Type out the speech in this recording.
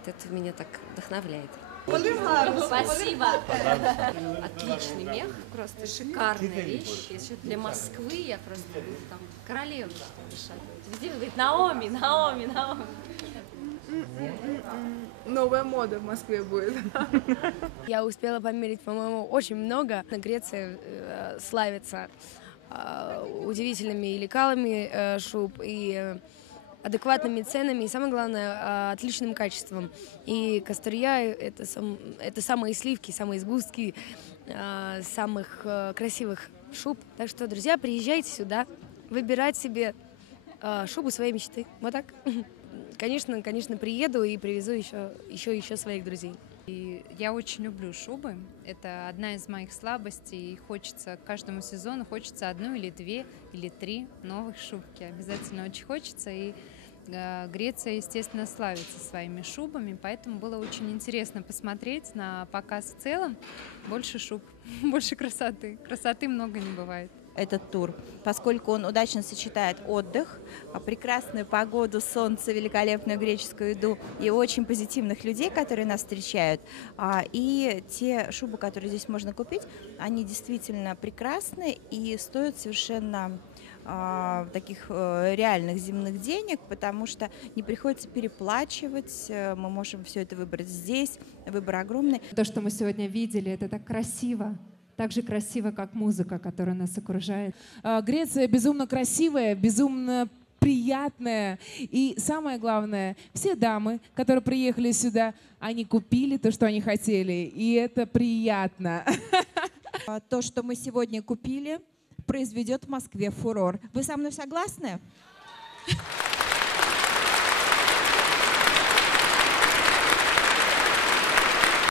Вот это меня так вдохновляет. Спасибо. Отличный мех, просто шикарная вещь. Еще для Москвы я просто там королеву вышагивать. Везде говорит Наоми, Наоми, Наоми. Новая мода в Москве будет. Я успела померить, по-моему, очень много. Греция славится удивительными и лекалами шуб, и адекватными ценами, и самое главное, отличным качеством. И Кастурья это самые сливки, самые сгустки самых красивых шуб. Так что, друзья, приезжайте сюда, выбирать себе шубу своей мечты. Вот так. Конечно, приеду и привезу еще своих друзей. И я очень люблю шубы. Это одна из моих слабостей. И хочется каждому сезону одну или две или три новых шубки. Обязательно очень хочется. И Греция, естественно, славится своими шубами, поэтому было очень интересно посмотреть на показ в целом. Больше шуб, больше красоты. Красоты много не бывает. Этот тур, поскольку он удачно сочетает отдых, прекрасную погоду, солнце, великолепную греческую еду и очень позитивных людей, которые нас встречают. И те шубы, которые здесь можно купить, они действительно прекрасны и стоят совершенно таких реальных земных денег, потому что не приходится переплачивать, мы можем все это выбрать здесь, выбор огромный. То, что мы сегодня видели, это так красиво. Так же красиво, как музыка, которая нас окружает. Греция безумно красивая, безумно приятная. И самое главное, все дамы, которые приехали сюда, они купили то, что они хотели. И это приятно. То, что мы сегодня купили, произведет в Москве фурор. Вы со мной согласны?